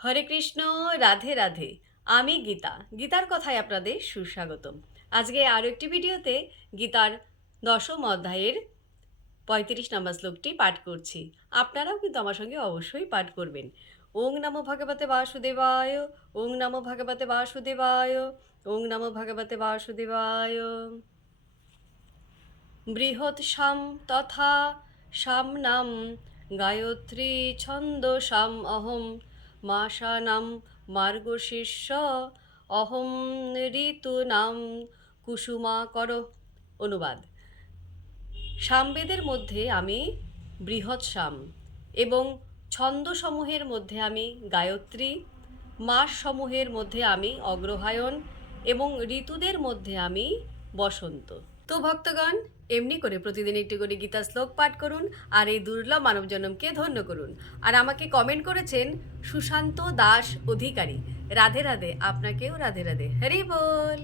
হরে কৃষ্ণ, রাধে রাধে। আমি গীতা। গীতার কথায় আপনাদের সুস্বাগতম। আজকে আরও একটি ভিডিওতে গীতার দশম অধ্যায়ের ৩৫ নম্বর শ্লোকটি পাঠ করছি। আপনারাও কিন্তু আমার সঙ্গে অবশ্যই পাঠ করবেন। ওং নমো ভগবতে বাসুদেবায়, ওং নমো ভগবতে বাসুদেবায়, ওং নমো ভগবতে বাসুদেবায়। বৃহৎসাম তথা সাম্নাম গায়ত্রী ছন্দসাম অহম মাসানাম মার্গশীর্ষ অহম ঋতুনাম কুসুমাকর। অনুবাদ: সামবেদের মধ্যে আমি বৃহৎ সাম এবং ছন্দসমূহের মধ্যে আমি গায়ত্রী, মাসসমূহের মধ্যে আমি অগ্রহায়ণ এবং ঋতুদের মধ্যে আমি বসন্ত। তো ভক্তগণ, এমনি করে প্রতিদিন একটু করে গীতা শ্লোক পাঠ করুন আর এই দুর্লভ মানব জন্মকে ধন্য করুন। আর আমাকে কমেন্ট করেছেন সুশান্ত দাস অধিকারী। রাধে রাধে, আপনাকেও রাধে রাধে। হরি বল।